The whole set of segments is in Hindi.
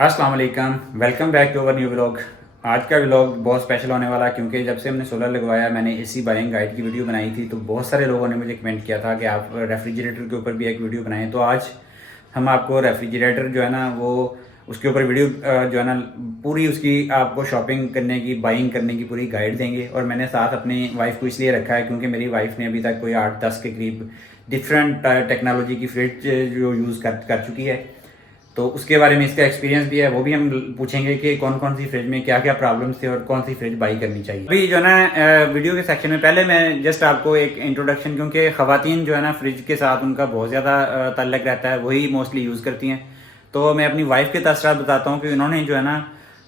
अस्सलाम वालेकुम, welcome back to our new vlog. आज का व्लॉग बहुत स्पेशल होने वाला है क्योंकि जब से हमने सोलर लगवाया, मैंने एसी बाइंग गाइड की वीडियो बनाई थी तो बहुत सारे लोगों ने मुझे कमेंट किया था कि आप रेफ्रिजरेटर के ऊपर भी एक वीडियो बनाएं। तो आज हम आपको रेफ्रिजरेटर जो है ना वो उसके ऊपर वीडियो जो है ना पूरी उसकी आपको शॉपिंग करने की, बाइंग करने की पूरी गाइड देंगे। और मैंने साथ अपनी वाइफ को इसलिए रखा है क्योंकि मेरी वाइफ ने अभी तक कोई 8-10 के करीब डिफरेंट टेक्नोलॉजी की फ्रिज जो यूज़ कर चुकी है, तो उसके बारे में इसका एक्सपीरियंस भी है, वो भी हम पूछेंगे कि कौन कौन सी फ्रिज में क्या क्या प्रॉब्लम्स थे और कौन सी फ्रिज बाई करनी चाहिए। अभी जो है ना वीडियो के सेक्शन में पहले मैं जस्ट आपको एक इंट्रोडक्शन, क्योंकि खवातीन जो है ना फ्रिज के साथ उनका बहुत ज़्यादा ताल्लुक रहता है, वही मोस्टली यूज़ करती हैं। तो मैं अपनी वाइफ के तसरात बताता हूँ कि उन्होंने जो है ना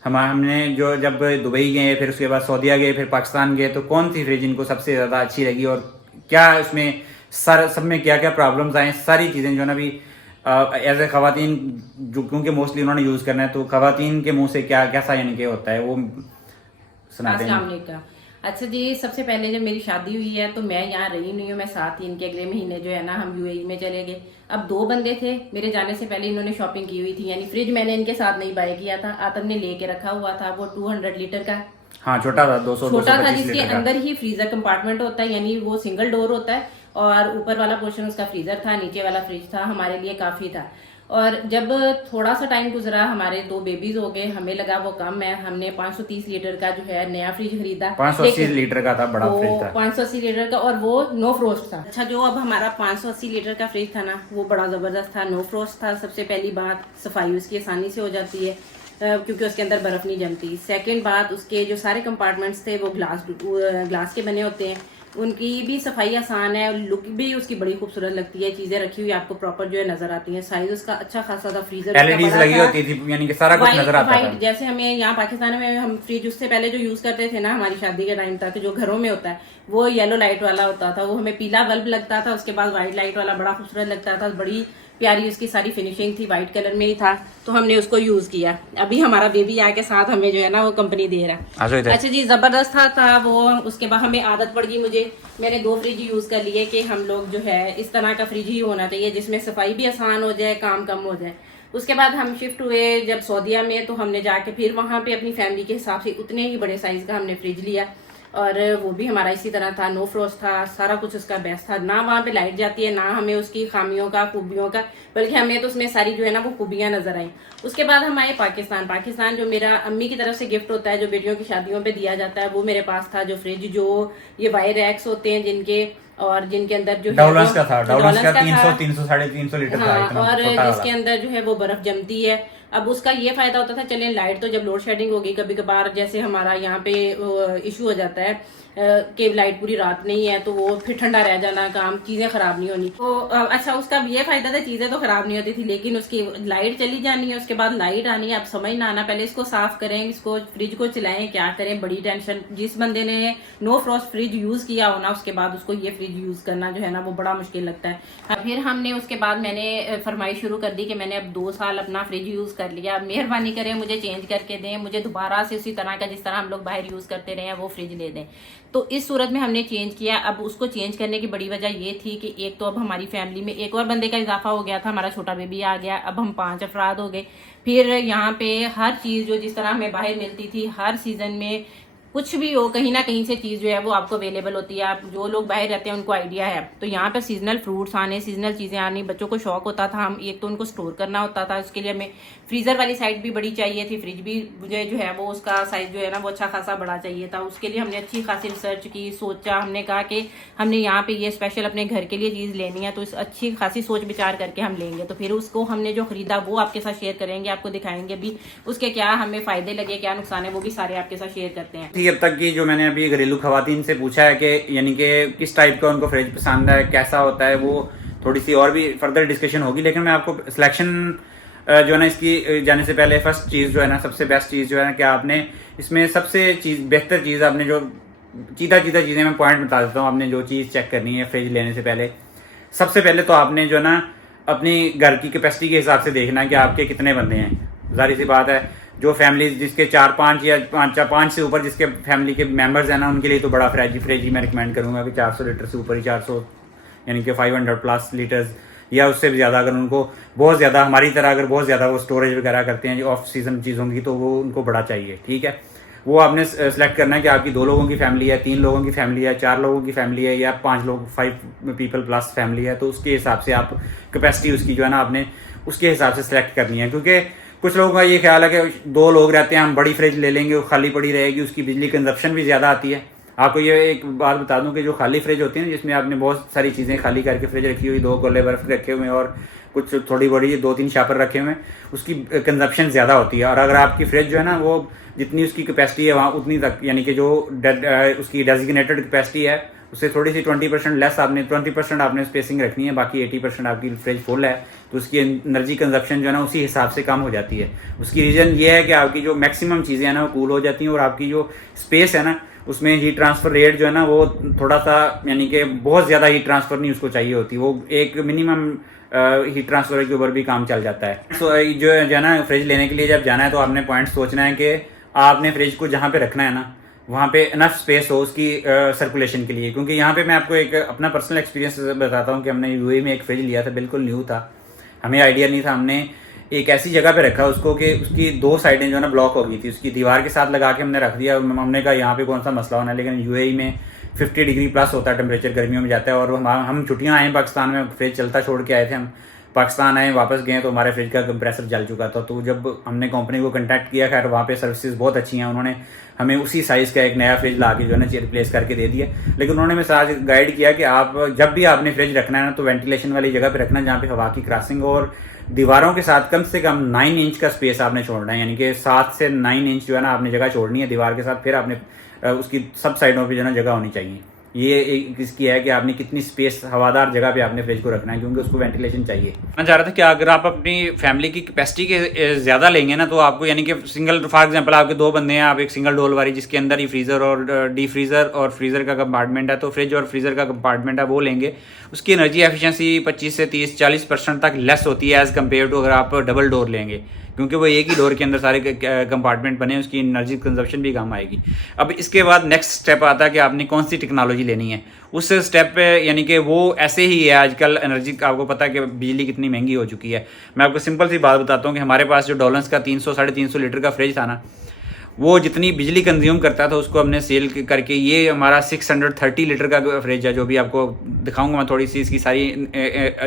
हमने जो जब दुबई गए, फिर उसके बाद सऊदीया गए, फिर पाकिस्तान गए, तो कौन सी फ्रिज इनको सबसे ज़्यादा अच्छी लगी और क्या उसमें सब में क्या क्या प्रॉब्लम्स आए, सारी चीज़ें जो है ना अभी एज ए खवातीन जो, क्योंकि मोस्टली उन्होंने यूज करना है, तो खवातीन के मुंह से क्या कैसा यानी कि होता है वो सुनाते हैं। अच्छा जी, सबसे पहले जब मेरी शादी हुई है तो मैं यहाँ रही नहीं हूँ। मैं 7 के अगले महीने जो है ना हम यूएई में चले गए। अब 2 बंदे थे, मेरे जाने से पहले इन्होंने शॉपिंग की हुई थी, यानी फ्रिज मैंने इनके साथ नहीं बाय किया था, आतम ने लेके रखा हुआ था। वो 200 लीटर का, हाँ छोटा था, 200 छोटा था, 225 जिसके लीटर का। अंदर ही फ्रीजर कंपार्टमेंट होता है, यानी वो सिंगल डोर होता है और ऊपर वाला पोर्शन उसका फ्रीजर था, नीचे वाला फ्रिज था। हमारे लिए काफी था। और जब थोड़ा सा टाइम गुजरा, हमारे 2 बेबीज हो गए, हमें लगा वो कम है, हमने 530 लीटर का जो है नया फ्रिज खरीदा। 580 लीटर का था, बड़ा फ्रिज था 580 लीटर का, और वो नो फ्रोस्ट था। अच्छा, जो अब हमारा 580 लीटर का फ्रिज था ना, वो बड़ा जबरदस्त था, नो फ्रोस्ट था। सबसे पहली बात, सफाई उसकी आसानी से हो जाती है क्योंकि उसके अंदर बर्फ नहीं जमती। सेकंड बात, उसके जो सारे कंपार्टमेंट्स थे वो ग्लास के बने होते हैं, उनकी भी सफाई आसान है, लुक भी उसकी बड़ी खूबसूरत लगती है, चीजें रखी हुई आपको प्रॉपर जो है नजर आती हैं। साइज उसका अच्छा खासा था, फ्रीजर एलईडीज लगी होती थी, यानी कि सारा कुछ नजर आता था। जैसे हमें यहाँ पाकिस्तान में हम फ्रिज उससे पहले जो यूज करते थे ना, हमारी शादी के टाइम तक जो घरों में होता है वो येलो लाइट वाला होता था, वो हमें पीला बल्ब लगता था, उसके बाद व्हाइट लाइट वाला बड़ा खूबसूरत लगता था, बड़ी प्यारी उसकी सारी फिनिशिंग थी, व्हाइट कलर में ही था, तो हमने उसको यूज किया। अभी हमारा बेबी आके साथ हमें जो है ना वो कंपनी दे रहा है। अच्छा जी, जबरदस्त था वो। उसके बाद हमें आदत पड़ गई, मैंने 2 फ्रिज यूज कर लिए कि हम लोग जो है इस तरह का फ्रिज ही होना चाहिए जिसमें सफाई भी आसान हो जाए, काम कम हो जाए। उसके बाद हम शिफ्ट हुए जब सऊदीया में, तो हमने जाके फिर वहां पे अपनी फैमिली के हिसाब से उतने ही बड़े साइज का हमने फ्रिज लिया, और वो भी हमारा इसी तरह था, नो फ्रोस्ट था, सारा कुछ उसका बेस्ट था। ना वहाँ पे लाइट जाती है, ना हमें उसकी खामियों का, खूबियों का, बल्कि हमें तो उसमें सारी जो है ना वो खूबियां नजर आई। उसके बाद हम आए पाकिस्तान जो मेरा अम्मी की तरफ से गिफ्ट होता है, जो बेटियों की शादियों पे दिया जाता है, वो मेरे पास था। जो फ्रिज, जो ये वायर रैक्स होते हैं जिनके, और जिनके अंदर जो डाउलन्स का था, डाउलन्स का 300 350 लीटर था, हाँ, इतना और छोटा जिसके अंदर जो है वो बर्फ जमती है। अब उसका ये फायदा होता था, चलें लाइट तो जब लोड शेडिंग होगी कभी कभार, जैसे हमारा यहाँ पे इशू हो जाता है कि लाइट पूरी रात नहीं है, तो वो फिर ठंडा रह जाना, काम, चीजें खराब नहीं होनी। तो अच्छा, उसका ये फायदा था, चीजें तो खराब नहीं होती थी, लेकिन उसकी लाइट चली जानी है, उसके बाद लाइट आनी है, अब समझ ना आना, पहले इसको साफ करें, इसको फ्रिज को चलाएं, क्या करें, बड़ी टेंशन। जिस बंदे ने नो फ्रॉस्ट फ्रिज यूज किया हो ना, उसके बाद उसको ये फ्रिज यूज करना जो है ना वो बड़ा मुश्किल लगता है। फिर हमने उसके बाद मैंने फरमाइश शुरू कर दी कि मैंने अब 2 साल अपना फ्रिज यूज कर लिया, अब मेहरबानी करें मुझे चेंज करके दें, मुझे दोबारा से उसी तरह का जिस तरह हम लोग बाहर यूज करते रहे हैं वो फ्रिज ले दें। तो इस सूरत में हमने चेंज किया। अब उसको चेंज करने की बड़ी वजह ये थी कि एक तो अब हमारी फैमिली में एक और बंदे का इजाफा हो गया था, हमारा छोटा बेबी आ गया, अब हम 5 अफराद हो गए। फिर यहाँ पे हर चीज जो जिस तरह हमें बाहर मिलती थी, हर सीजन में कुछ भी हो, कहीं ना कहीं से चीज जो है वो आपको अवेलेबल होती है। आप जो लोग बाहर रहते हैं उनको आइडिया है। तो यहाँ पे सीजनल फ्रूट्स आने, सीजनल चीजें आनी, बच्चों को शौक होता था, हम एक तो उनको स्टोर करना होता था, उसके लिए हमें फ्रीजर वाली साइड भी बड़ी चाहिए थी, फ्रिज भी मुझे जो है वो उसका साइज जो है ना वो अच्छा खासा बड़ा चाहिए था। उसके लिए हमने अच्छी खासी रिसर्च की, सोचा, हमने कहा कि हमने यहाँ पे ये स्पेशल अपने घर के लिए चीज लेनी है, तो इस अच्छी खासी सोच विचार करके हम लेंगे। तो फिर उसको हमने जो खरीदा वो आपके साथ शेयर करेंगे, आपको दिखाएंगे भी उसके क्या हमें फायदे लगे, क्या नुकसान है, वो भी सारे आपके साथ शेयर करते हैं। अब तक की जो मैंने अभी घरेलू खवातीन से पूछा है कि यानी कि किस टाइप का उनको फ्रिज पसंद है, कैसा होता है, वो थोड़ी सी और भी फर्दर डिस्कशन होगी। लेकिन मैं आपको सिलेक्शन जो है ना इसकी जाने से पहले फर्स्ट चीज़ जो है ना, सबसे बेस्ट चीज़ जो है ना, कि आपने इसमें सबसे बेहतर चीज़ आपने जो चीज़ा चीज़ें मैं पॉइंट बता देता हूँ, आपने जो चीज़ चेक करनी है फ्रिज लेने से पहले, सबसे पहले तो आपने जो है ना अपनी घर की कैपेसिटी के हिसाब से देखना है कि आपके कितने बंदे हैं। जाहिर सी बात है, जो फैमिली जिसके 4-5 या 5 से ऊपर जिसके फैमिली के मेंबर्स हैं ना, उनके लिए तो बड़ा फ्रिज ही मैं रिकमेंड करूंगा कि 400 लीटर से ऊपर ही, 400 यानी कि 500 प्लस लीटर्स या उससे भी ज़्यादा अगर उनको बहुत ज़्यादा हमारी तरह अगर बहुत ज़्यादा वो स्टोरेज वगैरह करते हैं जो ऑफ सीजन चीज़ों की, तो वो उनको बड़ा चाहिए। ठीक है, वो आपने सेलेक्ट करना है कि आपकी 2 लोगों की फैमिली है, 3 लोगों की फैमिली है, 4 लोगों की फैमिली है, या 5 लोग 5 पीपल प्लस फैमिली है। तो उसके हिसाब से आप कैपेसिटी उसकी जो है ना आपने उसके हिसाब से सिलेक्ट करनी है। क्योंकि कुछ लोगों का ये ख्याल है कि 2 लोग रहते हैं, हम बड़ी फ्रिज ले लेंगे, वो खाली पड़ी रहेगी, उसकी बिजली कंजप्शन भी ज़्यादा आती है। आपको ये एक बात बता दूं कि जो खाली फ्रिज होती है ना, जिसमें आपने बहुत सारी चीज़ें खाली करके फ्रिज रखी हुई, 2 गोले बर्फ रखे हुए और कुछ थोड़ी बड़ी 2-3 शापर रखे हुए हैं, उसकी कंजप्शन ज़्यादा होती है। और अगर आपकी फ्रिज जो है ना वो जितनी उसकी कैपेसिटी है वहाँ उतनी तक, यानी कि जो उसकी डेजिग्नेटेड कैपेसिटी है उससे थोड़ी सी 20% लेस आपने 20% आपने स्पेसिंग रखनी है, बाकी 80% आपकी फ्रिज फुल है, तो उसकी एनर्जी कंजप्शन जो है ना उसी हिसाब से कम हो जाती है। उसकी रीज़न ये है कि आपकी जो मैक्सिमम चीज़ें हैं ना वो कूल हो जाती हैं, और आपकी जो स्पेस है ना उसमें हीट ट्रांसफर रेट जो है ना वो थोड़ा सा, यानी कि बहुत ज़्यादा हीट ट्रांसफर नहीं उसको चाहिए होती, वो एक मिनिमम हीट ट्रांसफर के ऊपर भी काम चल जाता है। तो जो है ना फ्रिज लेने के लिए जब जाना है तो आपने पॉइंट सोचना है कि आपने फ्रिज को जहाँ पे रखना है ना वहाँ पे इनफ स्पेस हो उसकी सर्कुलेशन के लिए। क्योंकि यहाँ पे मैं आपको एक अपना पर्सनल एक्सपीरियंस बताता हूँ कि हमने यूएई में एक फ्रिज लिया था, बिल्कुल न्यू था, हमें आइडिया नहीं था, हमने एक ऐसी जगह पे रखा उसको कि उसकी 2 साइडें जो है ना ब्लॉक हो गई थी, उसकी दीवार के साथ लगा के हमने रख दिया। हमने कहा यहाँ पे कौन सा मसला होना है, लेकिन यूएई में 50 डिग्री प्लस होता है टेम्परेचर, गर्मियों में जाता है। और हम छुट्टियाँ आए पाकिस्तान में, फ्रिज चलता छोड़ के आए थे, हम पाकिस्तान आए, वापस गए तो हमारे फ्रिज का कंप्रेसर जल चुका था। तो जब हमने कंपनी को कांटेक्ट किया, खैर वहाँ पे सर्विसेज बहुत अच्छी हैं, उन्होंने हमें उसी साइज़ का एक नया फ्रिज ला के जो है ना रिप्लेस करके दे दिया। लेकिन उन्होंने मेरे साथ गाइड किया कि आप जब भी आपने फ्रिज रखना है ना तो वेंटिलेशन वाली जगह पे रखना जहाँ पे हवा की क्रॉसिंग हो, और दीवारों के साथ कम से कम 9 इंच का स्पेस आपने छोड़ना है, यानी कि 7 से 9 इंच जो है ना आपने जगह छोड़नी है दीवार के साथ। फिर आपने उसकी सब साइडों पर जो है ना जगह होनी चाहिए। ये एक इसकी है कि आपने कितनी स्पेस हवादार जगह पे आपने फ्रिज को रखना है, क्योंकि उसको वेंटिलेशन चाहिए। मैं चाह रहा था कि अगर आप अपनी फैमिली की कैपेसिटी के ज़्यादा लेंगे ना तो आपको, यानी कि सिंगल, फॉर एग्जांपल आपके 2 बंदे हैं, आप एक सिंगल डोल वाली जिसके अंदर ही फ्रीज़र और डी फ्रीज़र और फ्रीज़र का कंपार्टमेंट है, तो फ्रिज और फ्रीज़र का कंपार्टमेंट है वो लेंगे, उसकी एनर्जी एफिशिएंसी 25 से 30-40% तक लेस होती है एज़ कम्पेयर टू अगर आप डबल डोर लेंगे, क्योंकि वो एक ही डोर के अंदर सारे कंपार्टमेंट बने, उसकी एनर्जी कंजप्शन भी कम आएगी। अब इसके बाद नेक्स्ट स्टेप आता है कि आपने कौन सी टेक्नोलॉजी लेनी है। उस स्टेप पे, यानी कि वो ऐसे ही है आजकल एनर्जी, आपको पता है कि बिजली कितनी महंगी हो चुकी है। मैं आपको सिंपल सी बात बताता हूँ कि हमारे पास जो डॉलर्स का 300-350 लीटर का फ्रिज था ना, वो जितनी बिजली कंज्यूम करता था उसको हमने सेल करके, ये हमारा 630 लीटर का फ्रिज है, जो भी आपको दिखाऊंगा मैं थोड़ी सी इसकी सारी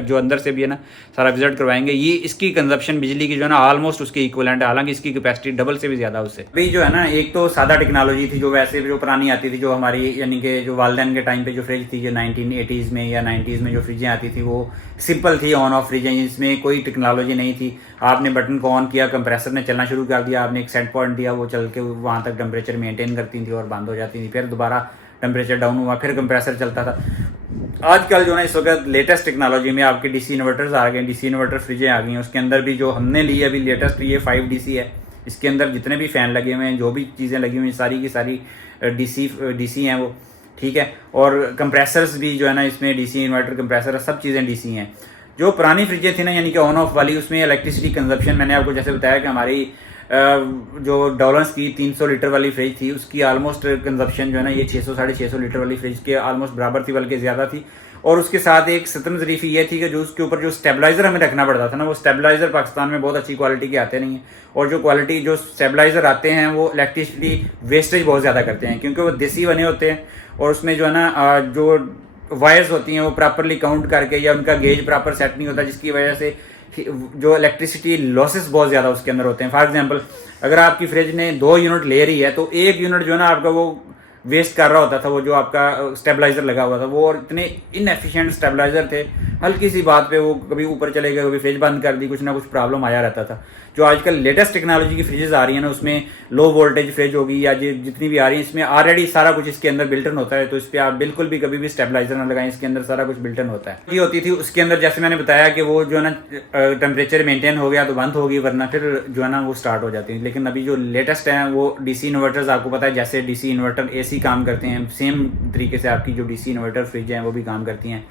जो अंदर से भी है ना सारा विजिट करवाएंगे। ये इसकी कंजप्शन बिजली की जो है ना ऑलमोस्ट उसके इक्वलेंट है, हालांकि इसकी कैपेसिटी डबल से भी ज़्यादा उससे। अभी जो है ना एक तो सादा टेक्नोलॉजी थी जो वैसे जो पुरानी आती थी, जो हमारी यानी कि जो वालदैन के टाइम पे जो फ्रिज थी, जो 1980s में या 90s में जो फ्रिजें आती थी वो सिंपल थी, ऑन ऑफ फ्रिजें, इसमें कोई टेक्नोलॉजी नहीं थी। आपने बटन को ऑन किया, कंप्रेसर ने चलना शुरू कर दिया, आपने एक सेट पॉइंट दिया, वो चल के वहाँ तक टेम्परेचर मेंटेन करती थी और बंद हो जाती थी, फिर दोबारा टेम्परेचर डाउन हुआ, फिर कंप्रेसर चलता था। आजकल जो है इस वक्त लेटेस्ट टेक्नोलॉजी में आपके डीसी इन्वर्टर्स आ गए, डीसी इन्वर्टर फ्रिजें आ गई हैं। उसके अंदर भी जो हमने ली है अभी लेटेस्ट, ये 5 DC है। इसके अंदर जितने भी फैन लगे हुए हैं, जो भी चीज़ें लगी हुई हैं, सारी की सारी डीसी हैं वो, ठीक है। और कंप्रेसर्स भी जो है ना इसमें डीसी इन्वर्टर कंप्रेसर सब चीज़ें डीसी हैं। जो पुरानी फ्रिजें थी ना, यानी कि ऑन ऑफ वाली, उसमें इलेक्ट्रिसिटी कंजप्शन, मैंने आपको जैसे बताया कि हमारी जो डॉलर्स की 300 लीटर वाली फ्रिज थी, उसकी ऑलमोस्ट कंजप्शन जो है ना ये 600-650 लीटर वाली फ्रिज के ऑलमोस्ट बराबर थी, बल्कि ज़्यादा थी। और उसके साथ एक सतम ज़रीफ़ी ये थी कि जो उसके ऊपर जो स्टेबलाइज़र हमें रखना पड़ता था ना, वो स्टेबलाइज़र पाकिस्तान में बहुत अच्छी क्वालिटी के आते नहीं हैं, और जो क्वालिटी जो स्टेबलाइज़र आते हैं वो इलेक्ट्रिसिटी वेस्टेज बहुत ज़्यादा करते हैं, क्योंकि वो देसी बने होते हैं, और उसमें जो है ना जो वायर्स होती हैं वो प्रॉपरली काउंट करके, या उनका गेज प्रॉपर सेट नहीं होता, जिसकी वजह से जो इलेक्ट्रिसिटी लॉसेस बहुत ज़्यादा उसके अंदर होते हैं। फॉर एग्जांपल अगर आपकी फ्रिज ने 2 यूनिट ले रही है तो 1 यूनिट जो है ना आपका वो वेस्ट कर रहा होता था, वो जो आपका स्टेबलाइजर लगा हुआ था वो, और इतने इनएफिशिएंट स्टेबलाइजर थे, हल्की सी बात पे वो कभी ऊपर चले गए, कभी फ्रिज बंद कर दी, कुछ ना कुछ प्रॉब्लम आया रहता था। जो आजकल लेटेस्ट टेक्नोलॉजी की फ्रिजेस आ रही है ना, उसमें लो वोल्टेज फ्रिज होगी या जितनी भी आ रही है, इसमें ऑलरेडी सारा कुछ इसके अंदर बिल्टन होता है, तो इस पर आप बिल्कुल भी कभी भी स्टेबलाइजर ना लगाएं, इसके अंदर सारा कुछ बिल्टन होता है। ये होती थी उसके अंदर, जैसे मैंने बताया कि वो जो है ना टेम्परेचर मेंटेन हो गया तो बंद होगी, वरना फिर जो है ना वो स्टार्ट हो जाती है। लेकिन अभी जो लेटेस्ट है वो डीसी इन्वर्टर्स, आपको पता है जैसे डीसी इन्वर्टर एसी काम करते हैं, सेम तरीके से आपकी जो डीसी इन्वर्टर फ्रिज हैं वो भी काम करती हैं।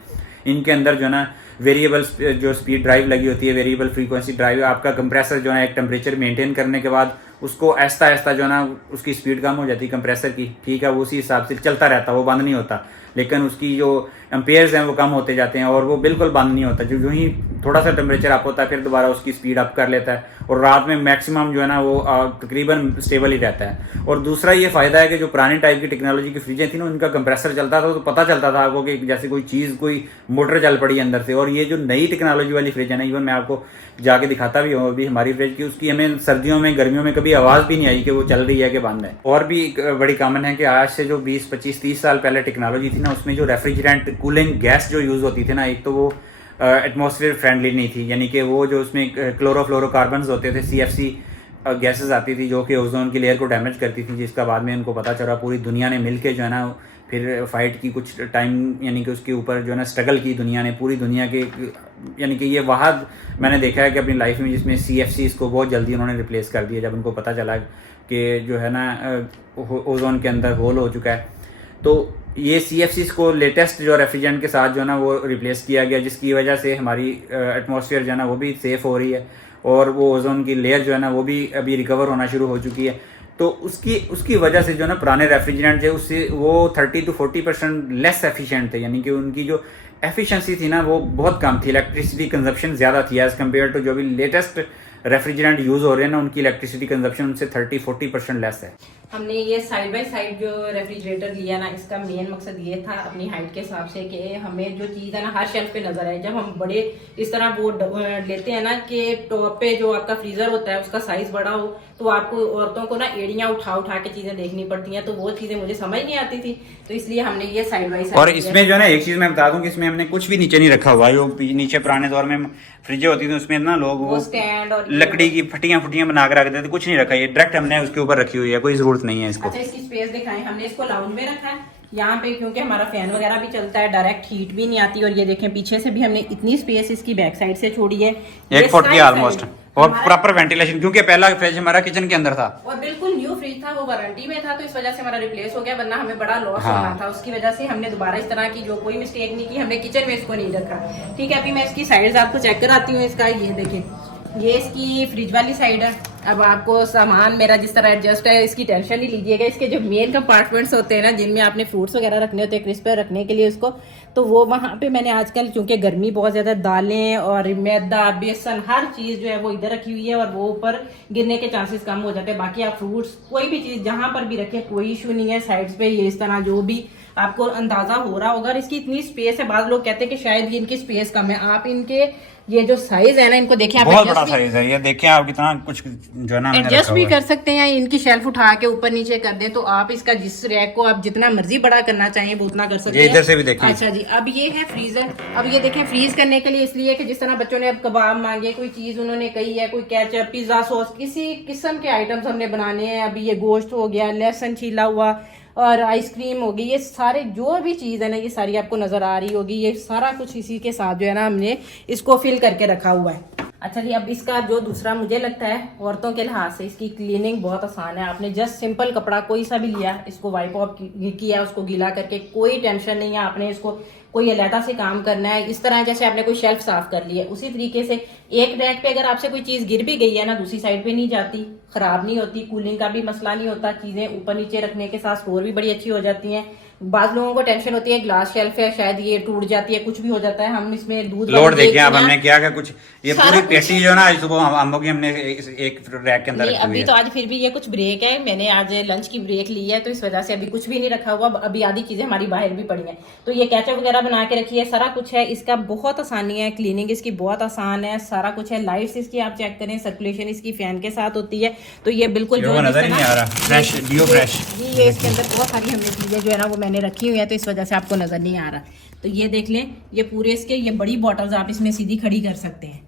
इनके अंदर जो है ना वेरिएबल जो स्पीड ड्राइव लगी होती है, वेरिएबल फ्रीक्वेंसी ड्राइव, आपका कंप्रेसर जो है एक टेम्परेचर मेंटेन करने के बाद उसको आहिस्ता आहिस्ता जो है ना उसकी स्पीड कम हो जाती है कंप्रेसर की, ठीक है, वो उसी हिसाब से चलता रहता है, वो बंद नहीं होता, लेकिन उसकी जो एम्पेयर्स हैं वो कम होते जाते हैं और वो बिल्कुल बंद नहीं होता। जो ही थोड़ा सा टेम्परेचर अप होता है फिर दोबारा उसकी स्पीड अप कर लेता है और रात में मैक्सिमम जो है ना वो तकरीबन स्टेबल ही रहता है। और दूसरा ये फ़ायदा है कि जो पुरानी टाइप की टेक्नोलॉजी की फ्रिजें थी ना उनका कंप्रेसर चलता था तो पता चलता था आपको कि जैसे कोई चीज़, कोई मोटर चल पड़ी अंदर से। और ये जो नई टेक्नोलॉजी वाली फ्रिज है ना, इवन मैं आपको जाके दिखाता भी हूँ अभी हमारी फ्रिज की, उसकी हमें सर्दियों में गर्मियों में कभी आवाज़ भी नहीं आई कि वो चल रही है कि बंद है। और भी एक बड़ी कॉमन है कि आज से जो 20, 25, 30 साल पहले टेक्नोलॉजी थी ना उसमें जो रेफ्रिजरेंट कूलिंग गैस जो यूज़ होती थी ना, एक तो वो एटमॉस्फेयर फ्रेंडली नहीं थी, यानी कि वो जो उसमें क्लोरोफ्लोरोकार्बन्स होते थे, CFC गैसेस आती थी जो कि ओजोन की लेयर को डैमेज करती थी, जिसका बाद में उनको पता चला, पूरी दुनिया ने मिलके जो है ना फिर फाइट की कुछ टाइम, यानी कि उसके ऊपर जो है ना स्ट्रगल की दुनिया ने, पूरी दुनिया के, यानी कि ये वाहद मैंने देखा है कि अपनी लाइफ में जिसमें CFC इसको बहुत जल्दी उन्होंने रिप्लेस कर दिया जब उनको पता चला कि जो है ना ओजोन के अंदर होल हो चुका है। तो ये CFCs को लेटेस्ट जो रेफ्रिजरेंट के साथ जो है ना वो रिप्लेस किया गया, जिसकी वजह से हमारी एटमॉस्फेयर जो है ना वो भी सेफ़ हो रही है और वो ओजोन की लेयर जो है ना वो भी अभी रिकवर होना शुरू हो चुकी है। तो उसकी वजह से जो है ना पुराने रेफ्रिजरेंट थे उससे वो 30 to 40% लेस एफिशिएंट थे, यानी कि उनकी जो एफिशिएंसी थी ना वो बहुत कम थी, इलेक्ट्रिसिटी कंजप्शन ज़्यादा थी एज़ कम्पेयर टू जो भी लेटेस्ट रेफ्रिजरेंट यूज़ हो रहे हैं ना, उनकी इलेक्ट्रिसिटी कंजप्शन उनसे 30-40% लेस है। हमने ये साइड बाय साइड जो रेफ्रिजरेटर लिया ना, इसका मेन मकसद ये था अपनी हाइट के हिसाब से कि हमें जो चीज़ है ना हर शेल्फ पे नजर आए। जब हम बड़े इस तरह वो लेते हैं ना कि टॉप पे जो आपका फ्रीजर होता है उसका साइज बड़ा हो, तो आपको औरतों को ना एड़ियां उठा उठा के चीजें देखनी पड़ती हैं, तो वो चीजें मुझे समझ नहीं आती थी, तो इसलिए हमने ये साइड बाय साइड। और इसमें जो है ना एक चीज मैं बता दूं कि इसमें हमने कुछ भी नीचे नहीं रखा हुआ है। वो नीचे पुराने दौर में फ्रिजें होती थी उसमें ना लोग वो स्टैंड और लकड़ी की फटियां बना के रख देते, कुछ नहीं रखा, ये डायरेक्ट हमने उसके ऊपर रखी हुई है, कोई जरूरत नहीं है इसको। अच्छा, इसकी स्पेस दिखाएं, हमने इसको लाउंज में रखा है यहाँ पे क्योंकि हमारा फैन वगैरह भी चलता है, डायरेक्ट हीट भी नहीं आती। और ये देखें पीछे से भी हमने इतनी स्पेस इसकी बैक साइड से छोड़ी है 1 फुट की ऑलमोस्ट, और प्रॉपर वेंटिलेशन, क्योंकि पहला फ्रिज हमारा किचन के अंदर था और बिल्कुल न्यू फ्रिज था, वो वारंटी में था, तो इस वजह से हमारा रिप्लेस हो गया, वरना हमें बड़ा लॉस होना था। उसकी वजह से हमने दोबारा इस तरह की जो कोई मिस्टेक नहीं की, हमने किचन में इसको नहीं रखा। ठीक है, अभी मैं इसकी साइड्स आपको चेक कराती हूँ इसका। ये देखें, ये इसकी फ्रिज वाली साइड है। अब आपको सामान मेरा जिस तरह एडजस्ट है इसकी टेंशन नहीं लीजिएगा। इसके जो मेन कंपार्टमेंट्स होते हैं ना जिनमें आपने फ्रूट्स वगैरह रखने होते हैं क्रिस्पर रखने के लिए उसको, तो वो वहाँ पे मैंने आजकल चूंकि गर्मी बहुत ज्यादा, दालें और मैदा, बेसन, हर चीज जो है वो इधर रखी हुई है और वो ऊपर गिरने के चांसेस कम हो जाते हैं। बाकी आप फ्रूट्स कोई भी चीज जहां पर भी रखे कोई इशू नहीं है। साइड्स पे ये इस तरह जो भी आपको अंदाजा हो रहा होगा, इसकी इतनी स्पेस है। बाद लोग कहते हैं कि शायद ये इनकी स्पेस कम है, आप इनके ये जो साइज है ना इनको देखें, आप बहुत बड़ा साइज है, ये देखें आप कितना कुछ जो है ना एडजस्ट भी कर सकते हैं। इनकी शेल्फ उठा के ऊपर नीचे कर दें तो आप इसका जिस रैक को आप जितना मर्जी बड़ा करना चाहें वो उतना कर सकते हैं। इधर से भी देखें। अच्छा जी, अब ये है फ्रीजर। अब ये देखें फ्रीज करने के लिए इसलिए कि जिस तरह बच्चों ने अब कबाब मांगे, कोई चीज उन्होंने कही है, कोई केचप, पिज्जा सॉस, किसी किस्म के आइटम्स हमने बनाने हैं। अभी ये गोश्त हो गया, लहसुन छीला हुआ और आइसक्रीम होगी, ये सारे जो भी चीज़ है ना ये सारी आपको नज़र आ रही होगी। ये सारा कुछ इसी के साथ जो है ना हमने इसको फिल करके रखा हुआ है। अच्छा जी, अब इसका जो दूसरा मुझे लगता है औरतों के लिहाज से इसकी क्लीनिंग बहुत आसान है। आपने जस्ट सिंपल कपड़ा कोई सा भी लिया, इसको वाइप ऑफ किया, उसको गीला करके, कोई टेंशन नहीं है। आपने इसको कोई अलहदा से काम करना है, इस तरह जैसे आपने कोई शेल्फ साफ कर ली है उसी तरीके से एक रैक पे अगर आपसे कोई चीज गिर भी गई है ना दूसरी साइड पे नहीं जाती, खराब नहीं होती, कूलिंग का भी मसला नहीं होता, चीजें ऊपर नीचे रखने के साथ स्टोर भी बड़ी अच्छी हो जाती हैं। बाज लोगों को टेंशन होती है ग्लास शेल्फ है शायद ये टूट जाती है, कुछ भी हो जाता है। हम इसमें दूध लोड देखिए आप, हमने क्या क्या कुछ ये पूरी पेटी जो है ना आज सुबह हम लोग हमने एक रैक के अंदर रखी हुई है। अभी तो आज फिर भी ये कुछ ब्रेक है, मैंने आज लंच की ब्रेक ली है तो इस वजह से अभी कुछ भी नहीं रखा हुआ। अभी आधी चीजें हमारी बाहर भी पड़ी हैं, तो ये केचप वगैरह बना के रखी है, सारा कुछ है। इसका बहुत आसानी है, क्लीनिंग इसकी बहुत आसान है, सारा कुछ है। लाइट्स इसकी आप चेक करें, सर्कुलेशन इसकी फैन के साथ होती है, तो ये बिल्कुल जो नजर नहीं आ रहा, फ्रेश डियो फ्रेश। ये इसके अंदर बहुत सारी हमने चीजें जो है ना वो मैंने रखी हुई है, तो इस वजह से आपको नजर नहीं आ रहा। तो ये देख लें, ये पूरे इसके ये बड़ी बॉटल्स आप इसमें सीधी खड़ी कर सकते हैं।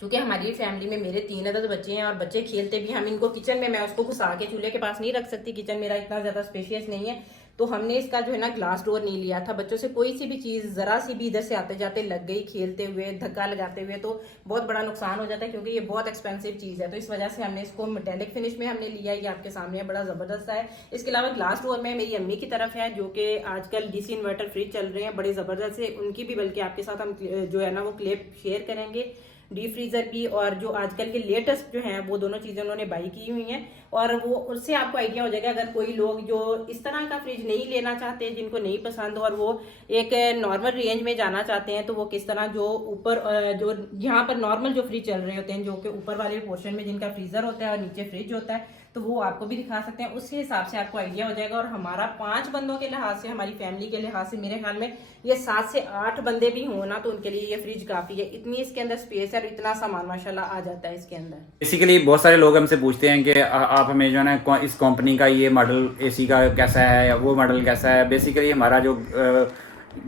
क्योंकि हमारी फैमिली में मेरे 3 अदद बच्चे हैं और बच्चे खेलते भी, हम इनको किचन में, मैं उसको घुसा के चूल्हे के पास नहीं रख सकती, किचन मेरा इतना ज्यादा स्पेशियस नहीं है, तो हमने इसका जो है ना ग्लास डोर नहीं लिया था। बच्चों से कोई सी भी चीज जरा सी भी इधर से आते जाते लग गई, खेलते हुए धक्का लगाते हुए, तो बहुत बड़ा नुकसान हो जाता है, क्योंकि ये बहुत एक्सपेंसिव चीज है। तो इस वजह से हमने इसको मेटेलिक फिनिश में हमने लिया, ये आपके सामने बड़ा जबरदस्त है। इसके अलावा ग्लास डोर में मेरी अम्मी की तरफ है, जो कि आजकल डीसी इन्वर्टर फ्रिज चल रहे हैं बड़े जबरदस्त से, उनकी भी बल्कि आपके साथ हम जो है ना वो क्लिप शेयर करेंगे, डीप फ्रीजर की और जो आजकल के लेटेस्ट जो हैं वो दोनों चीजें उन्होंने बाई की हुई हैं। और वो उससे आपको आइडिया हो जाएगा, अगर कोई लोग जो इस तरह का फ्रिज नहीं लेना चाहते, जिनको नहीं पसंद और वो एक नॉर्मल रेंज में जाना चाहते हैं, तो वो किस तरह जो ऊपर जो यहाँ पर नॉर्मल जो फ्रिज चल रहे होते हैं, जो कि ऊपर वाले पोर्शन में जिनका फ्रीजर होता है और नीचे फ्रिज होता है, तो वो आपको भी दिखा सकते हैं। उसी हिसाब से आपको आइडिया हो जाएगा। और हमारा 5 बंदों के लिहाज से, हमारी फैमिली के लिहाज से, मेरे ख्याल में ये 7 से 8 बंदे भी हो ना, तो उनके लिए ये फ्रिज काफी है। इतनी इसके अंदर स्पेस है और इतना सामान माशाल्लाह आ जाता है इसके अंदर। बेसिकली बहुत सारे लोग हमसे पूछते हैं कि आप हमें जो है ना इस कंपनी का ये मॉडल एसी का कैसा है या वो मॉडल कैसा है। बेसिकली हमारा जो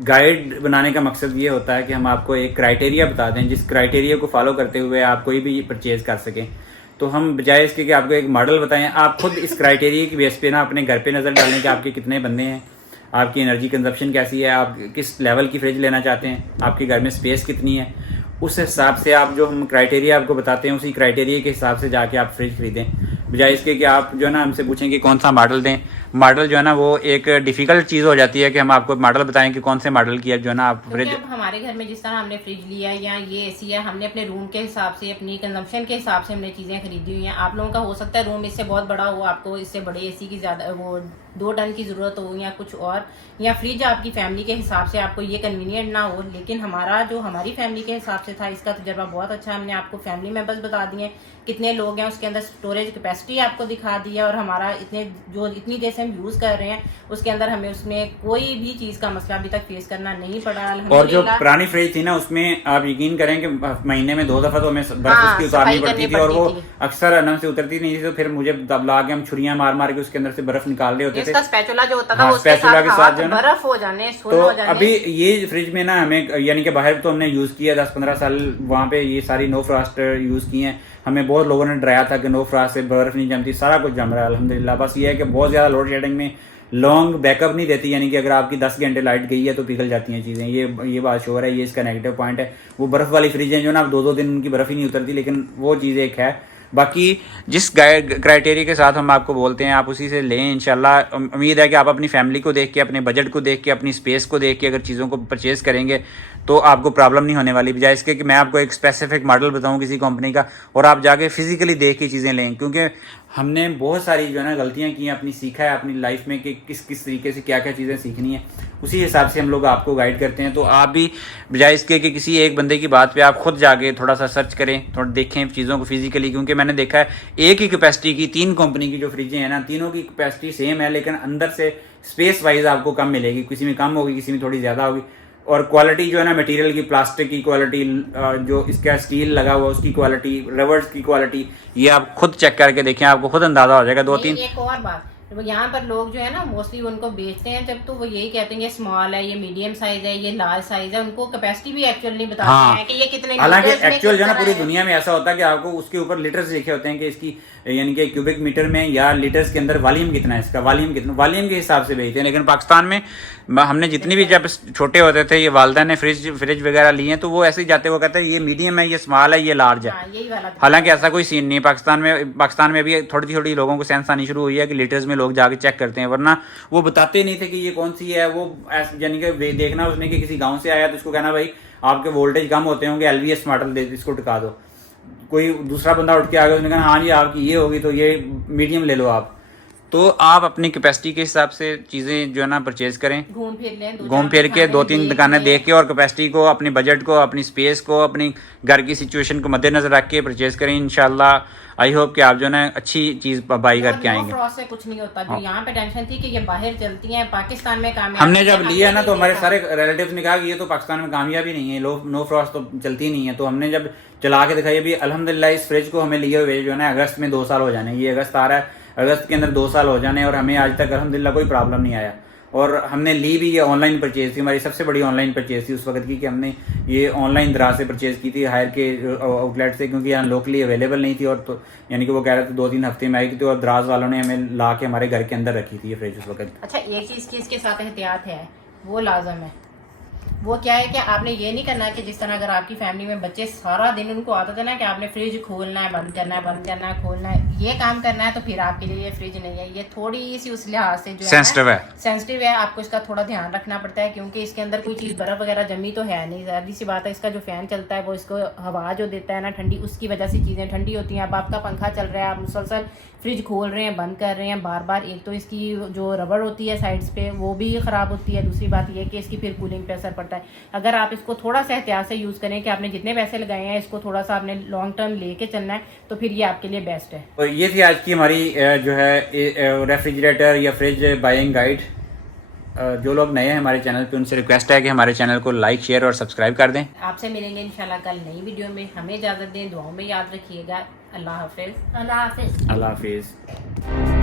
गाइड बनाने का मकसद ये होता है कि हम आपको एक क्राइटेरिया बता दें, जिस क्राइटेरिया को फॉलो करते हुए आप कोई भी परचेज कर सकें। तो हम बजाय इसके कि आपको एक मॉडल बताएं, आप खुद इस क्राइटेरिया की बेस पे ना अपने घर पे नज़र डालें कि आपके कितने बंदे हैं, आपकी एनर्जी कंजप्शन कैसी है, आप किस लेवल की फ्रिज लेना चाहते हैं, आपके घर में स्पेस कितनी है। उस हिसाब से आप जो हम क्राइटेरिया आपको बताते हैं, उसी क्राइटेरिया के हिसाब से जाके आप फ्रिज खरीदें, बजाय इसके कि आप जो है ना हमसे पूछें कि कौन सा मॉडल दें। मॉडल जो है ना वो एक डिफिकल्ट चीज़ हो जाती है कि हम आपको मॉडल बताएं कि कौन से मॉडल की है जो है ना आप फ्रिज। अब हमारे घर में जिस तरह हमने फ्रिज लिया है या ये एसी है, हमने अपने रूम के हिसाब से, अपनी कंजम्पशन के हिसाब से हमने चीज़ें खरीदी हुई हैं। आप लोगों का हो सकता है रूम इससे बहुत बड़ा हो, आपको इससे बड़े एसी की ज़्यादा वो 2 टन की ज़रूरत हो या कुछ और, या फ्रिज आपकी फैमिली के हिसाब से आपको ये कन्वीनियंट ना हो। लेकिन हमारा जो हमारी फैमिली के हिसाब से था, इसका तजर्बा बहुत अच्छा है। हमने आपको फैमिली मेंबर्स बता दिए, कितने लोग हैं, उसके अंदर स्टोरेज कैपेसिटी आपको दिखा दी है, और हमारा इतनी देर से हम यूज़ कर रहे हैं उसके अंदर हमें उसमें कोई भी चीज़ का मसला अभी तक फेस करना नहीं पड़ा। और जो पुरानी फ्रिज थी ना, उसमें आप यकीन करें कि महीने में 2 दफा तो हमें बर्फ उसकी उतारनी पड़ती थी, और वो अक्सर अनम से उतरती नहीं थी, तो फिर मुझे दबला के हम छुरियां मार मार के उसके अंदर से बर्फ निकाल रहे होते थे। स्पैचुला जो होता था, उसके साथ जो बर्फ हो जाने, तो अभी ये फ्रिज में ना हमें, यानी कि बाहर तो हमने यूज किया 10-15 साल, वहां पे ये सारी नो फ्रॉस्ट यूज की हैं। हमें बहुत लोगों ने डराया था कि नो फ्रॉस्ट से बर्फ नहीं जमती, सारा कुछ जम रहा है अल्हम्दुलिल्लाह। बस ये है कि बहुत ज्यादा लोड शेडिंग में लॉन्ग बैकअप नहीं देती, यानी कि अगर आपकी 10 घंटे लाइट गई है तो पिघल जाती हैं चीज़ें, ये बात श्योर है। ये इसका नेगेटिव पॉइंट है। वो बर्फ़ वाली फ्रिज है जो ना 2-2 दिन उनकी बर्फ़ ही नहीं उतरती, लेकिन वो चीज़ एक है। बाकी जिस क्राइटेरिया के साथ हम आपको बोलते हैं आप उसी से लें इंशाल्लाह। उम्मीद है कि आप अपनी फैमिली को देख के, अपने बजट को देख के, अपनी स्पेस को देख के अगर चीज़ों को परचेज करेंगे तो आपको प्रॉब्लम नहीं होने वाली, बजाय इसके कि मैं आपको एक स्पेसिफिक मॉडल बताऊं किसी कंपनी का और आप जाके फिजिकली देख के चीज़ें लें। क्योंकि हमने बहुत सारी जो है ना गलतियां की हैं, अपनी सीखा है अपनी लाइफ में कि किस तरीके से क्या क्या चीज़ें सीखनी है, उसी हिसाब से हम लोग आपको गाइड करते हैं। तो आप भी बजाय इसके कि किसी एक बंदे की बात पे आप खुद जाके थोड़ा सा सर्च करें, थोड़ा देखें चीज़ों को फिजिकली। क्योंकि मैंने देखा है एक ही कैपेसिटी की 3 कंपनी की जो फ्रिजें हैं ना, तीनों की कैपेसिटी सेम है, लेकिन अंदर से स्पेस वाइज आपको कम मिलेगी, किसी में कम होगी, किसी में थोड़ी ज़्यादा होगी। और क्वालिटी जो है ना मटेरियल की, प्लास्टिक की क्वालिटी, जो इसका स्टील लगा हुआ उसकी क्वालिटी, रबर्स की क्वालिटी, ये आप खुद चेक करके देखें, आपको खुद अंदाजा हो जाएगा। 2-3 एक और बात, यहाँ पर लोग जो है ना मोस्टली उनको बेचते हैं जब, तो वो यही कहते हैं ये स्मॉल है, ये मीडियम साइज है, ये लार्ज साइज है, उनको कैपेसिटी भी एक्चुअली नहीं बताते हैं कि ये कितने। हालांकि एक्चुअल जो है ना पूरी दुनिया में ऐसा होता है कि आपको उसके ऊपर लीटर्स लिखे होते हैं कि इसकी, यानी कि क्यूबिक मीटर में या लीटर्स के अंदर वॉल्यूम कितना है, इसका वॉल्यूम कितना, वॉल्यूम के हिसाब से बेचते हैं। लेकिन पाकिस्तान में हमने जितनी भी जब छोटे होते थे, ये वालदा ने फ्रिज वगैरह लिए हैं, तो वो ऐसे ही जाते, वो कहते हैं ये मीडियम है, ये स्मॉल है, ये लार्ज है। हालांकि ऐसा कोई सीन नहीं है पाकिस्तान में भी थोड़ी थोड़ी लोगों को सेंस आनी शुरू हुई है कि लीटर्स में लोग जाके चेक करते हैं, वरना वो बताते नहीं थे कि ये कौन सी है। वो यानी कि देखना उसने कि किसी गाँव से आया तो उसको कहना भाई आपके वोल्टेज कम होते होंगे, LVS मॉडल दे, इसको टिका दो। कोई दूसरा बंदा उठ के आ गया, उसने कहा हाँ जी आपकी ये होगी तो ये मीडियम ले लो आप। तो आप अपनी कैपेसिटी के हिसाब से चीज़ें जो है ना परचेज करें, घूम फिर के 2-3 दुकानें देख के, और कैपेसिटी को, अपनी बजट को, अपनी स्पेस को, अपनी घर की सिचुएशन को मद्देनजर रख के परचेज करें। इंशाल्लाह आई होप कि आप जो है ना अच्छी चीज़ बाई करके आएंगे। से कुछ नहीं होता, जो यहाँ पे टेंशन थी कि ये बाहर चलती हैं, पाकिस्तान में कामयाब। हमने जब लिया ना तो हमारे सारे रिलेटिव्स ने कहा कि ये तो पाकिस्तान में कामयाबी नहीं है, नो फ्रॉस्ट तो चलती नहीं है। तो हमने जब चला के दिखाई, अभी अल्हम्दुलिल्लाह इस फ्रिज को हमें लिए हुए जो है ना अगस्त में 2 साल हो जाने, ये अगस्त आ रहा है, अगस्त के अंदर 2 साल हो जाने, और हमें आज तक अल्हम्दुलिल्लाह कोई प्रॉब्लम नहीं आया। और हमने ली भी ये ऑनलाइन परचेज थी, हमारी सबसे बड़ी ऑनलाइन परचेज थी उस वक्त की, कि हमने ये ऑनलाइन दराज से परचेज की थी हायर के आउटलेट से, क्योंकि यहाँ लोकली अवेलेबल नहीं थी। और तो यानी कि वो कह रहे थे 2-3 हफ्ते में आएगी थी, और दराज वालों ने हमें ला के हमारे घर के अंदर रखी थी ये फ्रिज उस वक्त। अच्छा, एक चीज़ की इसके साथ एहतियात है, वो लाजम है। वो क्या है कि आपने ये नहीं करना है कि जिस तरह अगर आपकी फैमिली में बच्चे सारा दिन उनको आदत है ना कि आपने फ्रिज खोलना है, बंद करना है, बंद करना है, खोलना है, ये काम करना है, तो फिर आपके लिए ये फ्रिज नहीं है। ये थोड़ी सी उस लिहाज से जो सेंसिटिव है, आपको इसका थोड़ा ध्यान रखना पड़ता है, क्योंकि इसके अंदर कोई चीज़ बर्फ वगैरह जमी तो है नहीं। ज़्यादा सी बात है, इसका जो फैन चलता है वो इसको हवा जो देता है ना ठंडी, उसकी वजह से चीज़ें ठंडी होती हैं। अब आपका पंखा चल रहा है, आप मुसलसल फ्रिज खोल रहे हैं, बंद कर रहे हैं बार बार, एक तो इसकी जो रबड़ होती है साइड्स पे वो भी ख़राब होती है, दूसरी बात ये कि इसकी फिर कूलिंग पे असर पड़ता है। अगर आप इसको थोड़ा सा एहतियात से यूज़ करें कि आपने जितने पैसे लगाए हैं इसको थोड़ा सा आपने लॉन्ग टर्म लेके चलना है, तो फिर ये आपके लिए बेस्ट है। और ये थी आज की हमारी जो है रेफ्रिजरेटर या फ्रिज बाइंग गाइड। जो लोग नए हैं हमारे चैनल पे, उनसे रिक्वेस्ट है कि हमारे चैनल को लाइक, शेयर और सब्सक्राइब कर दें। आपसे मिलेंगे इंशाल्लाह कल नई वीडियो में। हमें इजाज़त दें, दुआओं में याद रखिएगा। अल्लाह हाफिज़। अल्लाह हाफिज। अल्लाह हाफिज़।